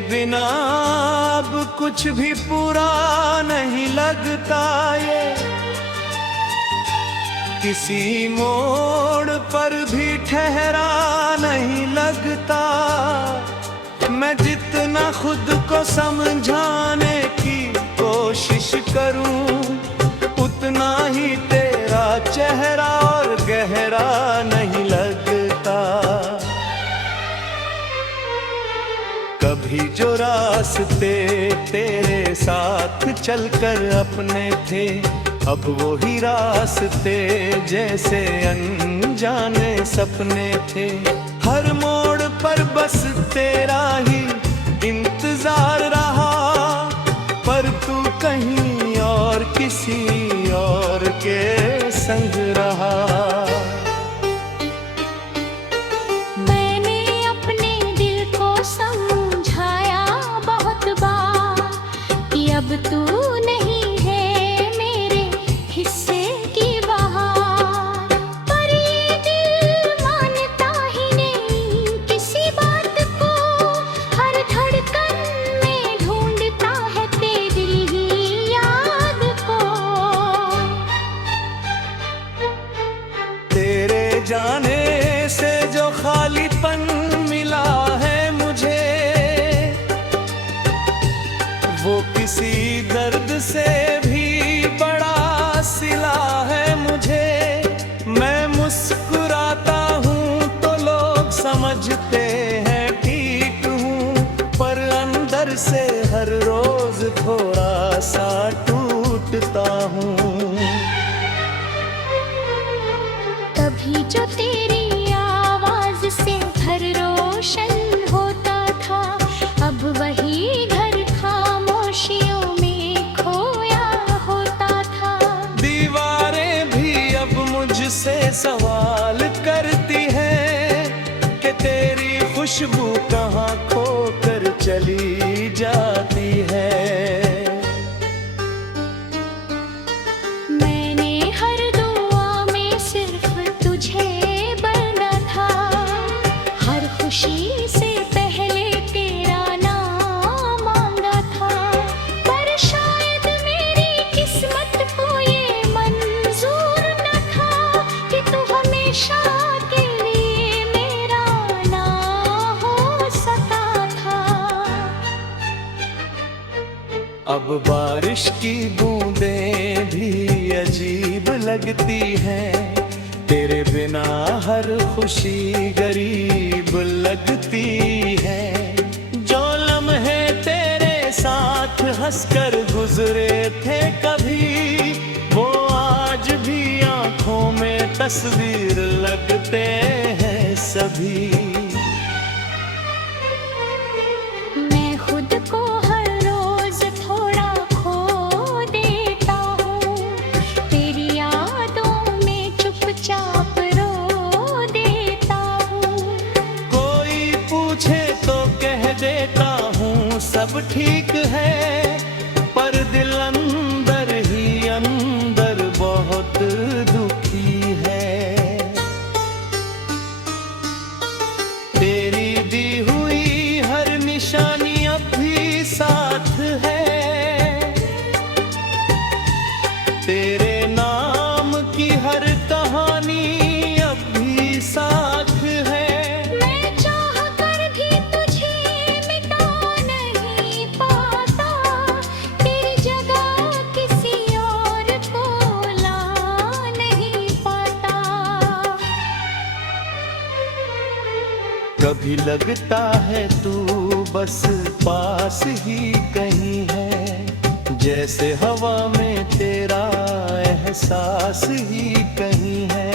बिना अब कुछ भी पूरा नहीं लगता, ये किसी मोड़ पर भी ठहरा नहीं लगता। मैं जितना खुद को समझाने की कोशिश करूं, उतना ही तेरा चेहरा और गहरा नहीं लगता। कभी जो रास्ते तेरे साथ चलकर अपने थे, अब वो ही रास्ते जैसे अनजाने सपने थे। हर मोड़ पर बस तेरा ही इंतजार रहा, पर तू कहीं और किसी और के संग रहा। मैंने अपने दिल को समझाया बहुत बार कि अब तू नहीं है मेरे हिस्से की बहार, पर ये दिल मानता ही नहीं किसी बात को। हर धड़कन में ढूंढता है तेरी ही याद को। तेरे जाने से जो खालीपन मिला है मुझे, वो किसी दर्द से भी बड़ा सिला है मुझे। मैं मुस्कुराता हूँ तो लोग समझते हैं ठीक हूँ, पर अंदर से हर रोज थोड़ा सा टूटता हूँ। तभी जो तेरी आवाज से घर रोशन होता था, अब वही घर खामोशियों में खोया होता था। दीवारें भी अब मुझसे सवाल करती हैं कि तेरी खुशबू कहाँ खोकर चली जाती है। मैंने हर दुआ में सिर्फ तुझे बना था, हर खुशी से पहले तेरा नाम मांगा था। पर शायद मेरी किस्मत को ये मंजूर न था कि तू हमेशा के लिए मेरा ना हो सका था। अब बारिश की बूंदें भी अजीब लगती हैं, तेरे बिना हर खुशी गरीब लगती है। जो लम्हे तेरे साथ हंसकर गुजरे थे कभी, वो आज भी आंखों में तस्वीर लगते हैं सभी। मैं खुद को हर रोज थोड़ा खो देता हूँ, तेरी यादों में चुपचाप रो देता हूँ। कोई पूछे तो कह देता हूँ सब ठीक है, पर दिल अंदर ही अंदर बहुत दुखी है। तेरी दी हुई हर निशानी अब भी साथ है, तेरे नाम की हर कहानी अब भी साथ है। मैं चाह कर भी तुझे मिटा नहीं पाता, तेरी जगह किसी और को ला नहीं पाता। कभी लगता है तू बस पास ही कहीं है, जैसे हवा में तेरा एहसास ही कहीं है।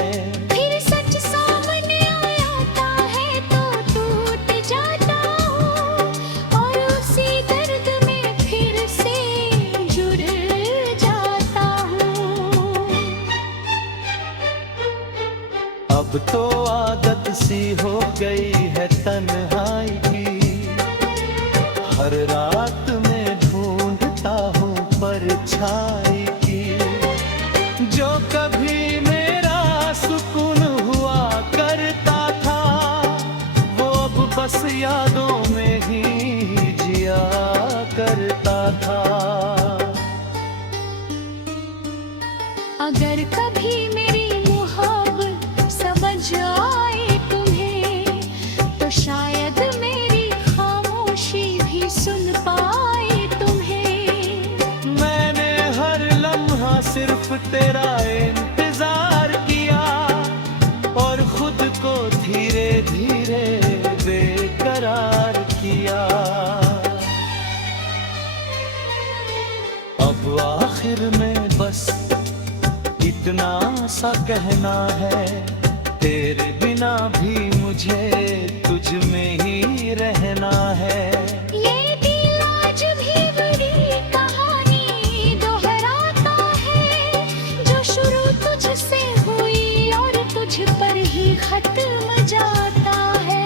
फिर सच सामने आता है तो टूट जाता हूँ, और उसी दर्द में फिर से जुड़ जाता हूँ। अब तो आदत सी हो गई है तन्हाई की, हर रात में ढूंढता हूँ परछाई की। जो कभी मेरा सुकून हुआ करता था, वो अब बस यादों में ही जी किया करता था। अगर कभी मेरी मोहब्बत समझ आए तुम्हें, तो शायद मेरी खामोशी भी सुन पाए तुम्हें। मैंने हर लम्हा सिर्फ तेरा इंतजार किया और खुद को धीरे धीरे बेकरार किया। अब आखिर में बस इतना सा कहना है, तेरे बिना भी मुझे तुझ में ही रहना है। ये दिल आज भी बड़ी कहानी दोहराता है, जो शुरू तुझसे हुई और तुझ पर ही खत्म जाता है।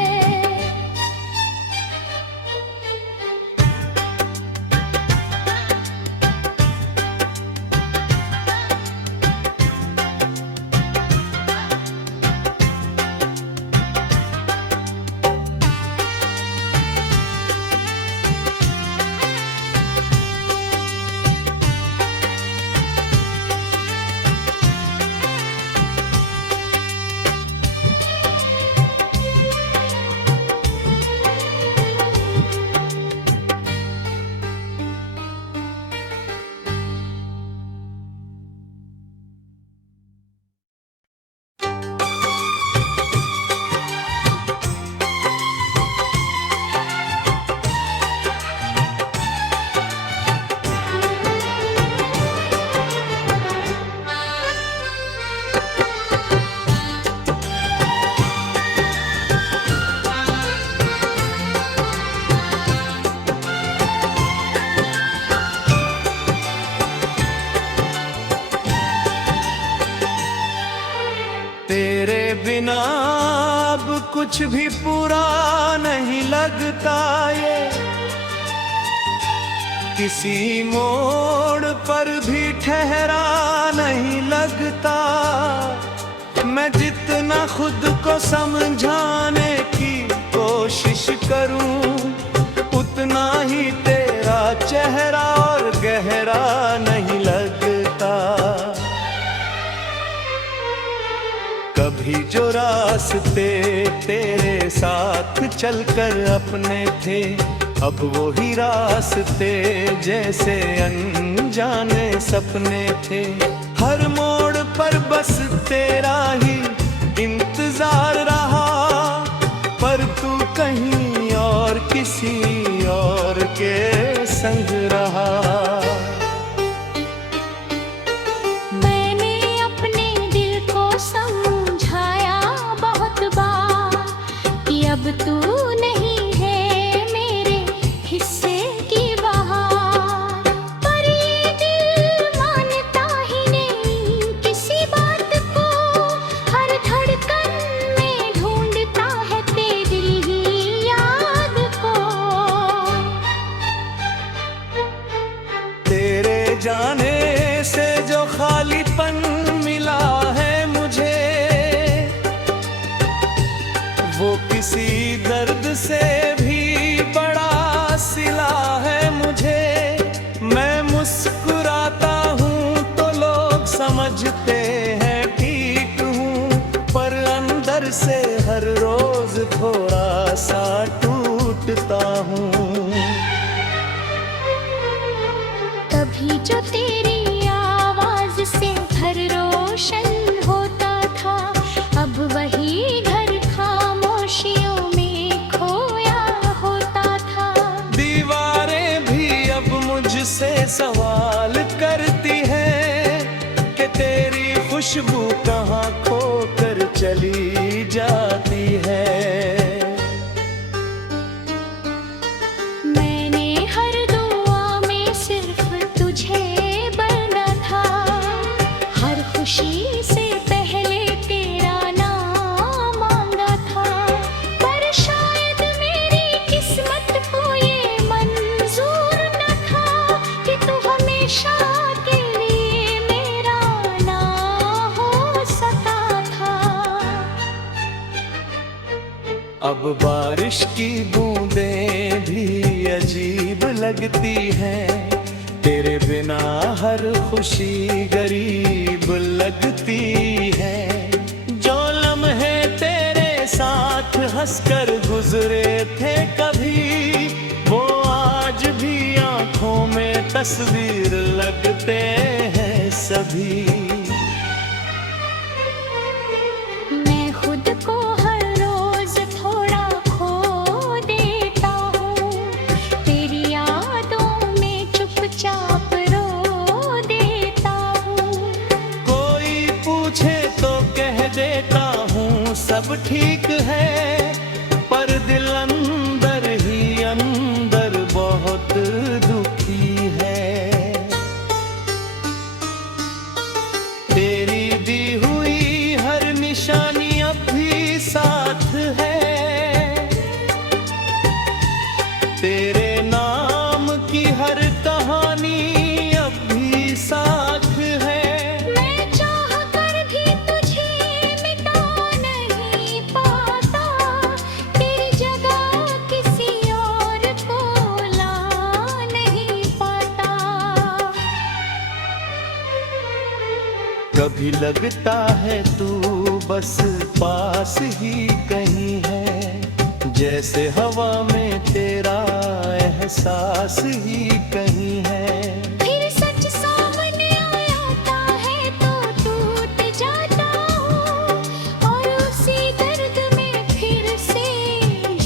तेरे बिना अब कुछ भी पूरा नहीं लगता, ये किसी मोड़ पर भी ठहरा नहीं लगता। मैं जितना खुद को समझाने की कोशिश करूं, उतना ही तेरा चेहरा और गहरा नहीं लगता। कभी जो रास्ते तेरे साथ चलकर अपने थे, अब वो ही रास्ते जैसे अनजाने सपने थे। हर मोड़ पर बस तेरा ही इंतजार रहा, पर तू कहीं और किसी और के संग रहा। मैंने अपने दिल को समझाया बहुत बार कि अब तू नहीं है मेरे हिस्से की बहार, पर ये दिल मानता ही नहीं किसी बात को। हर धड़कन में ढूंढता है तेरी याद को। तेरे जाने से जो खालीपन मिला है मुझे, वो किसी दर्द से भी बड़ा सिला है मुझे। मैं मुस्कुराता हूँ तो लोग समझते हैं ठीक हूँ, पर अंदर से हर रोज थोड़ा सा टूटता हूँ। कभी जो तेरी आवाज से घर रोशन होता था, अब वही घर खामोशियों में खोया होता था। दीवारें भी अब मुझसे सवाल करती हैं कि तेरी खुशबू कहाँ खो कर चली जाती है। मैंने हर दुआ में सिर्फ तुझे बना था, हर खुशी से पहले तेरा नाम मांगा था। पर शायद मेरी किस्मत को ये मंजूर न था कि तू हमेशा के लिए मेरा ना हो सका। लगती है, तेरे बिना हर खुशी गरीब लगती है। जो लम्हे तेरे साथ हंसकर गुजरे थे कभी, वो आज भी आंखों में तस्वीर लगते हैं सभी। मैं खुद को हर रोज थोड़ा खो देता हूँ, तेरी यादों में चुपचाप रो देता हूँ। कोई पूछे तो कह देता हूँ सब ठीक है, पर दिल अंदर ही अंदर बहुत दुखी है। तेरी दी हुई हर निशानी अब भी साथ है, तेरे नाम की हर कहानी अब भी साथ है। मैं चाह कर भी तुझे मिटा नहीं पाता, तेरी जगह किसी और को ला नहीं पाता। कभी लगता है तू बस पास ही कहीं है, जैसे हवा में तेरा एहसास ही कहीं है। फिर सच सामने आता है तो टूट जाता हूँ, और उसी दर्द में फिर से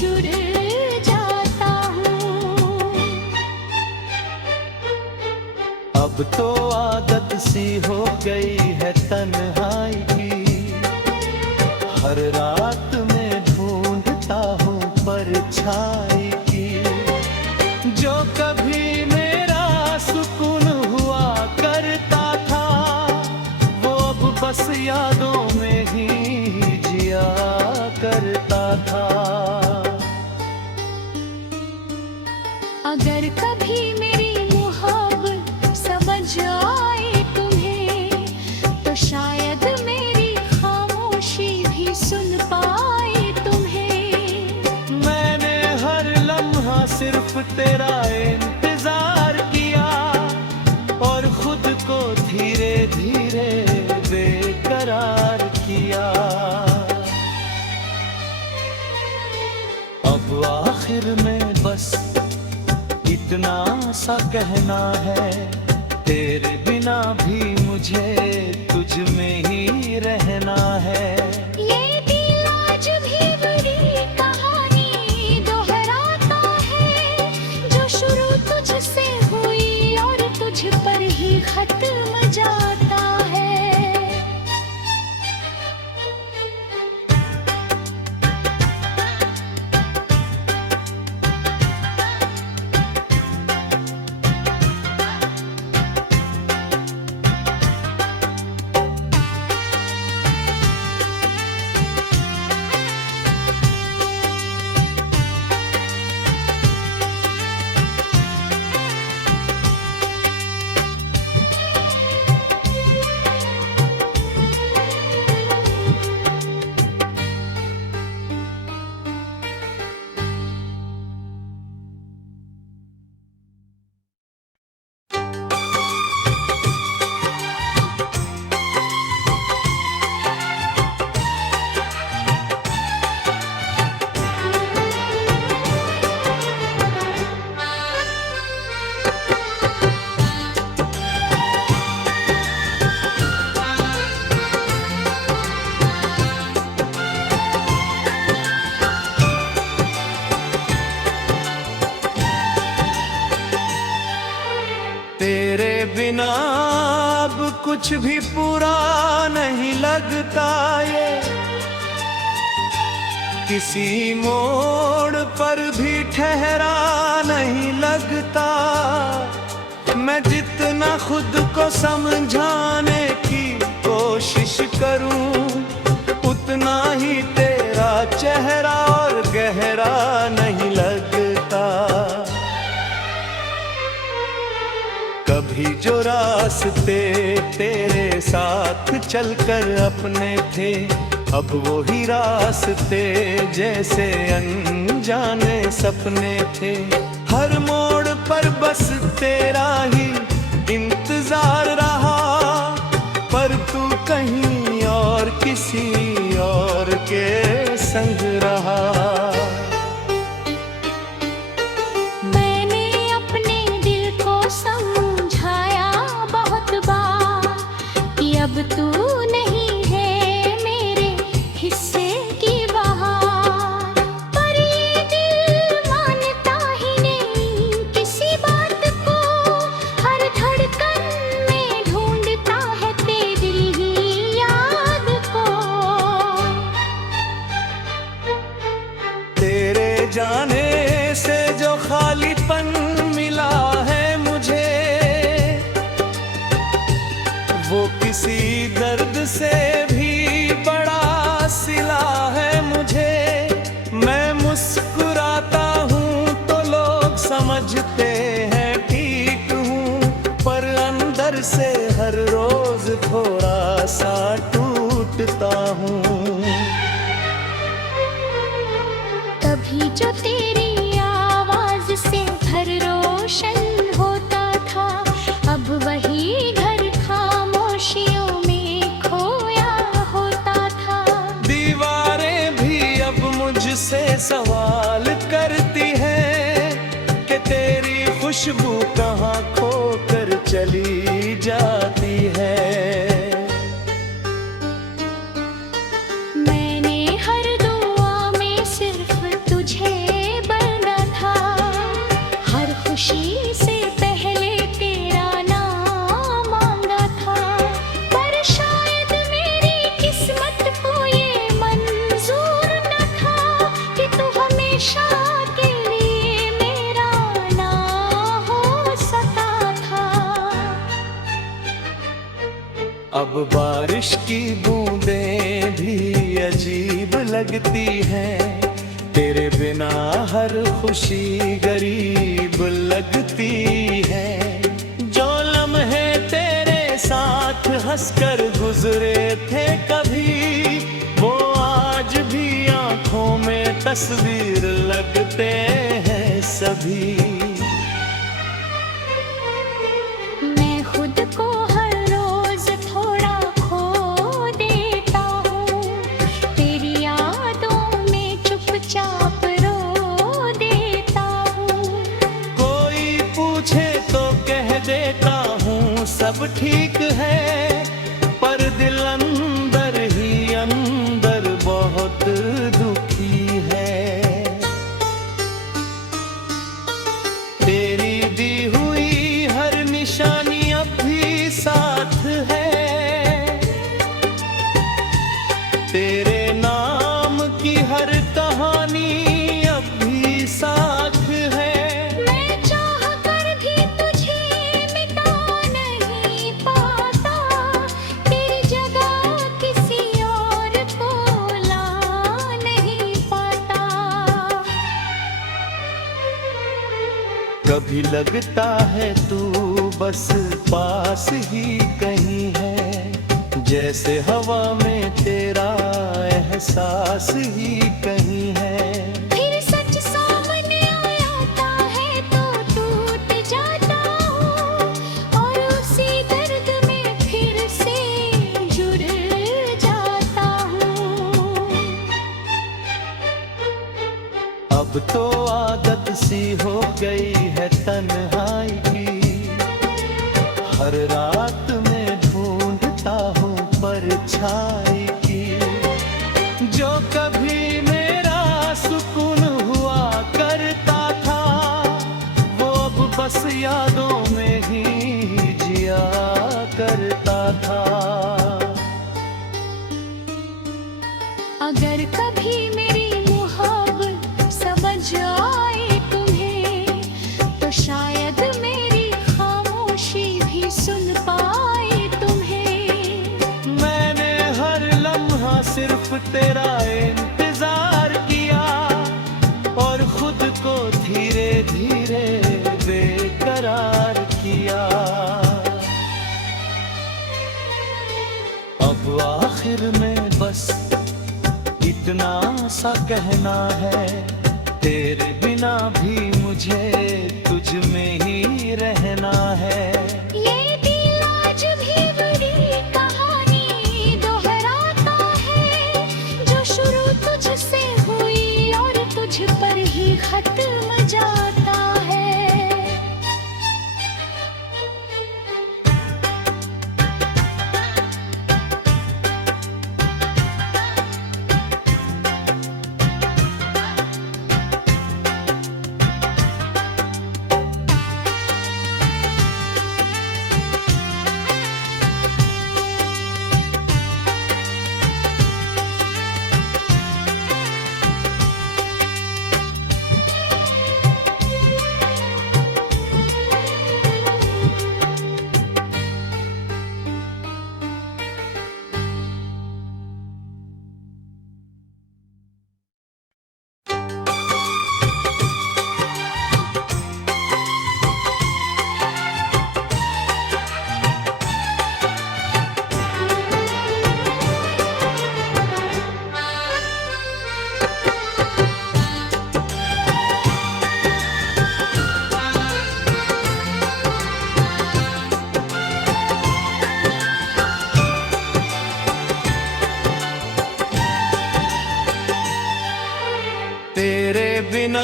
जुड़ जाता हूँ। अब तो आदत सी हो गई है तन्हाई की, हर रात में ढूंढता हूँ परछाई की। जो कभी मेरा सुकून हुआ करता था, वो अब बस यादों में ही जिया करता था। अगर कभी मेरी मोहब्बत समझ आए तुम्हें, तो शायद मेरी खामोशी भी सुन पाए तुम्हें। मैंने हर लम्हा सिर्फ तेरा इंतजार किया, और खुद को धीरे धीरे बेकरार किया। अब आखिर में बस इतना सा कहना है, तेरे बिना भी मुझे तुझ में ही रहना है। ये दिल आज भी बुरी कहानी दोहराता है, जो शुरू तुझसे हुई और तुझ पर ही खत्म जाता है। बिना अब कुछ भी पूरा नहीं लगता, ये किसी मोड़ पर भी ठहरा नहीं लगता। मैं जितना खुद को समझाने की कोशिश करूं, उतना ही तेरा चेहरा और गहरा नहीं लगता। कभी जो रास्ते तेरे साथ चलकर अपने थे, अब वो ही रास्ते जैसे अनजाने सपने थे। हर मोड़ पर पर बस तेरा ही इंतजार रहा। पर तू कहीं और किसी और के संग रहा। मैंने अपने दिल को समझाया बहुत बार कि अब तू नहीं है मेरे हिस्से की बहार। पर ये दिल मानता ही नहीं किसी बात को, हर धड़कन में ढूंढता है तेरी ही याद को। तेरे जाने से जो खालीपन मिला है मुझे, वो किसी दर्द से भी बड़ा सिला है मुझे। मैं मुस्कुराता हूँ तो लोग समझते हैं ठीक हूँ, पर अंदर से हर रोज थोड़ा सा टूटता हूँ। तभी जो तेरी आवाज से घर रोशन होता था, अब वही घर खामोशियों में खोया होता था। दीवारें भी अब मुझसे सवाल करती हैं कि तेरी खुशबू कहाँ खो कर चली जाती है। मैंने हर दुआ में सिर्फ तुझे बना था, हर खुशी से पहले तेरा नाम मांगा था। पर शायद मेरी किस्मत को ये मंजूर न था कि तू हमेशा के लिए मेरा ना हो सका था। अब बारिश की बूंदें भी अजीब लगती हैं, तेरे बिना हर खुशी गरीब लगती है। जो लम्हे तेरे साथ हंसकर गुजरे थे कभी, वो आज भी आंखों में तस्वीर लगते हैं सभी। मैं खुद को हर रोज थोड़ा खो देता हूँ, तेरी यादों में चुपचाप रो देता हूँ। कोई पूछे तो कह देता हूँ सब ठीक है, पर दिल अंदर ही अंदर बहुत दुखी है। तेरी दी हुई हर निशानी अब भी साथ है, तेरे नाम की हर कहानी अब भी साथ है। मैं चाह कर भी तुझे मिटा नहीं पाता, तेरी जगह किसी और को ला नहीं पाता। कभी लगता है तू बस पास ही कहीं है, जैसे हवा में तेरा एहसास ही कहीं है। फिर सच सामने आता है तो टूट जाता हूँ, और उसी दर्द में फिर से जुड़ जाता हूँ। अब तो आदत सी हो गई है तन्हाई की, हर रात में ढूंढता हूँ परछाई की। जो कभी मेरा सुकून हुआ करता था, वो अब बस यादों में ही जिया करता था। अगर कभी मेरी मोहब्बत समझ आए तुम्हें, तो शायद मेरी खामोशी भी सुन पाए तुम्हें। मैंने हर लम्हा सिर्फ तेरा इंतजार किया, और खुद को धीरे धीरे बेकरार किया। अब आखिर में बस इतना सा कहना है, तेरे बिना भी मुझे तुझ में ही बना है। ये दिल आज भी बड़ी कहानी दोहराता है, जो शुरू तुझसे हुई और तुझ पर ही खत्म जाता है। तेरे बिना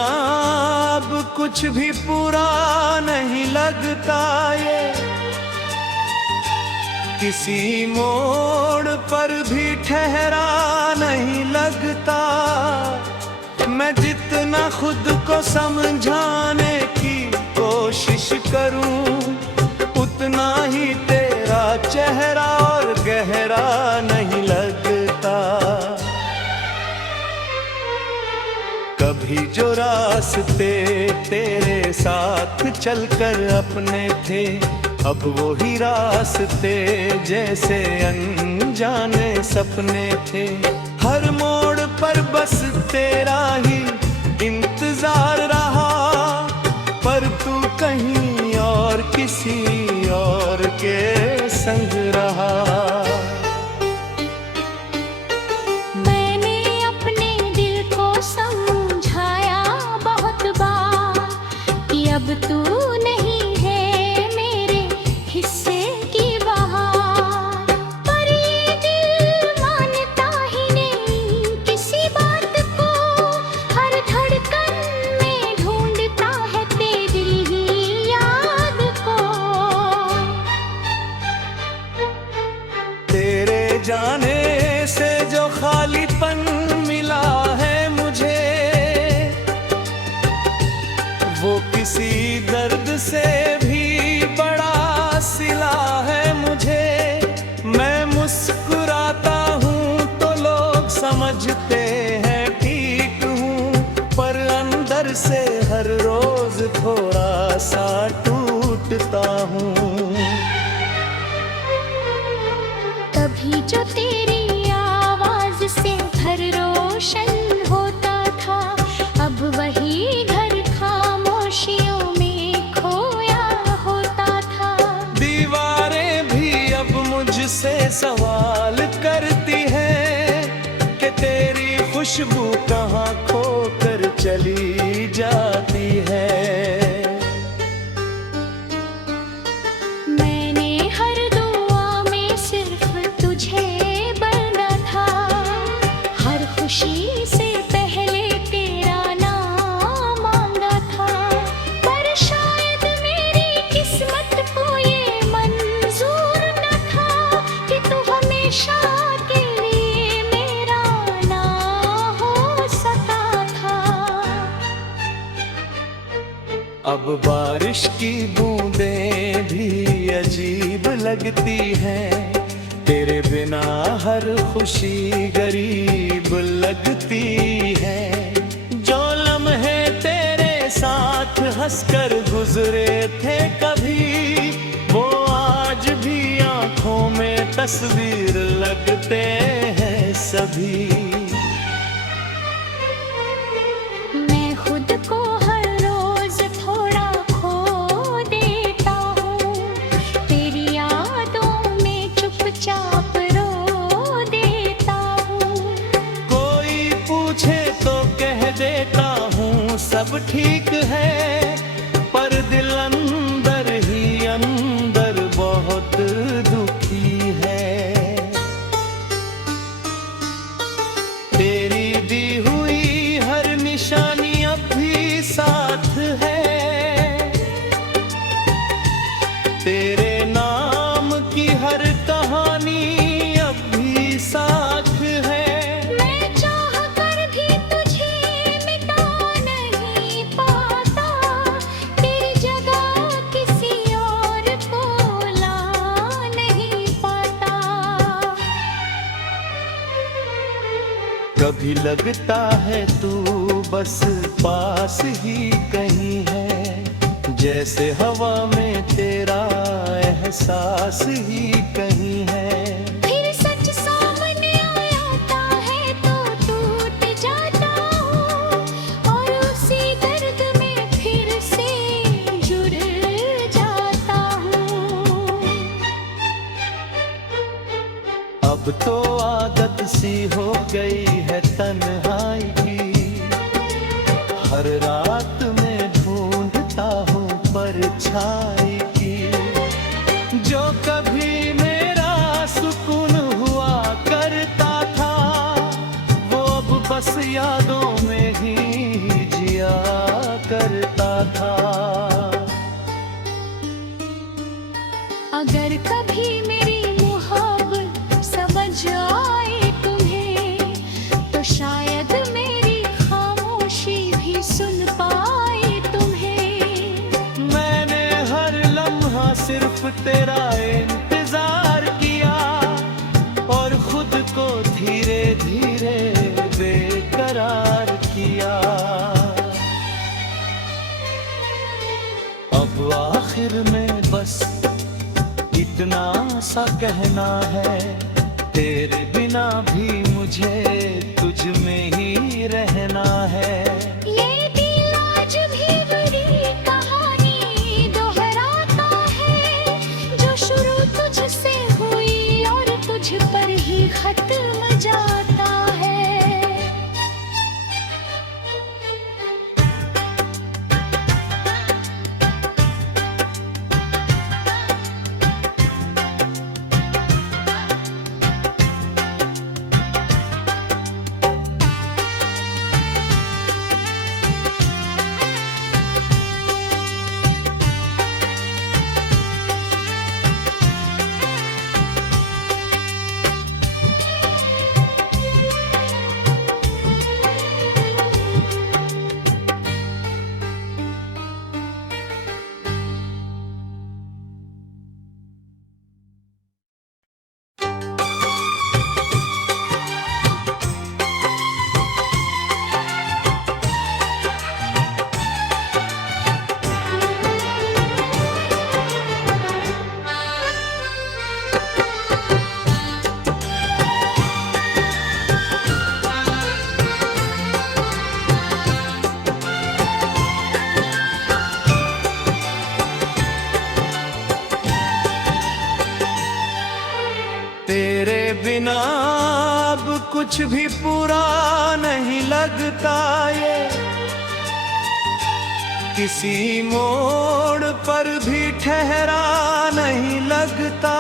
अब कुछ भी पूरा नहीं लगता, ये किसी मोड़ पर भी ठहरा नहीं लगता। मैं जितना खुद को समझाने की कोशिश करूं, उतना ही तेरा चेहरा और गहरा नहीं लगता। कभी जो रास्ते तेरे साथ चलकर अपने थे, अब वो ही रास्ते जैसे अनजाने सपने थे। हर मोड़ पर बस तेरा ही इंतजार रहा, पर तू कहीं और किसी और के संग रहा। अब तू नहीं है मेरे हिस्से की बहार, पर ये दिल मानता ही नहीं किसी बात को। हर धड़कन में ढूंढता है तेरी ही याद को। तेरे जाने से जो खालीपन मिला है मुझे, वो किसी दर्द से भी बड़ा सिला है मुझे। मैं मुस्कुराता हूँ तो लोग समझते हैं ठीक हूँ, पर अंदर से हर रोज थोड़ा सा टूटता हूँ। कभी जो तेरी आवाज से घर रोशन होता था, अब वही घर खामोशियों में खोया होता था। दीवारें भी अब मुझसे सवाल करती हैं कि तेरी खुशबू कहाँ खोकर चली जाती है। मैंने हर दुआ में सिर्फ तुझे बना था, हर खुशी से पहले तेरा नाम मांगा था। पर शायद मेरी किस्मत को ये मंजूर न था कि तू हमेशा के लिए मेरा ना हो सका था। अब बारिश की बूंदें भी अजीब लगती हैं, तेरे बिना हर खुशी गरीब लगती है। जो लम्हे तेरे साथ हंसकर गुजरे थे कभी, वो आज भी आंखों में तस्वीर लगते हैं सभी। मैं खुद को हर रोज थोड़ा खो देता हूँ, तेरी यादों में चुपचाप रो देता हूँ। कोई पूछे तो कह देता हूँ सब ठीक है, पर दिल अंदर ही लगता है तू बस पास ही कहीं है, जैसे हवा में तेरा एहसास ही कहीं है। फिर सच सामने आता है तो टूट जाता हूँ, और उसी दर्द में फिर से जुड़ जाता हूँ। अब तो आदत सी हो गई है तन्हाई की, हर रात में ढूंढता हूँ परछाई की। जो कभी मेरा सुकून हुआ करता था, वो अब बस यादों में ही जिया करता था। अगर कभी मेरी मोहब्बत समझ आए तुम्हें, तो शायद मेरी खामोशी भी सुन पाए तुम्हें। मैंने हर लम्हा सिर्फ तेरा इंतजार किया, और खुद को धीरे धीरे बेकरार किया। अब आखिर में बस इतना सा कहना है, तेरे बिना भी मुझे तुझ में ही रहना है। ये दिल आज भी बड़ी कहानी दोहराता है, जो शुरू तुझसे हुई और तुझ पर ही खत्म जाता है। तेरे बिना अब कुछ भी पूरा नहीं लगता, ये किसी मोड़ पर भी ठहरा नहीं लगता।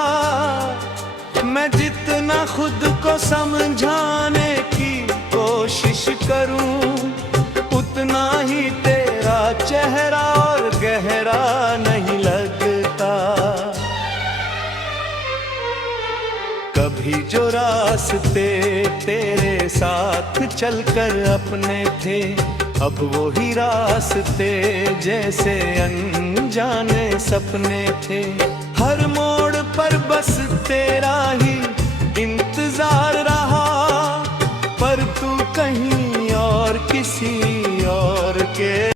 मैं जितना खुद को समझाने की कोशिश करूं, उतना ही तेरा चेहरा और गहरा नहीं लगता। कभी जो रास्ते तेरे साथ चलकर अपने थे, अब वो ही रास्ते जैसे अनजाने सपने थे। हर मोड़ पर बस तेरा ही इंतजार रहा, पर तू कहीं और किसी और के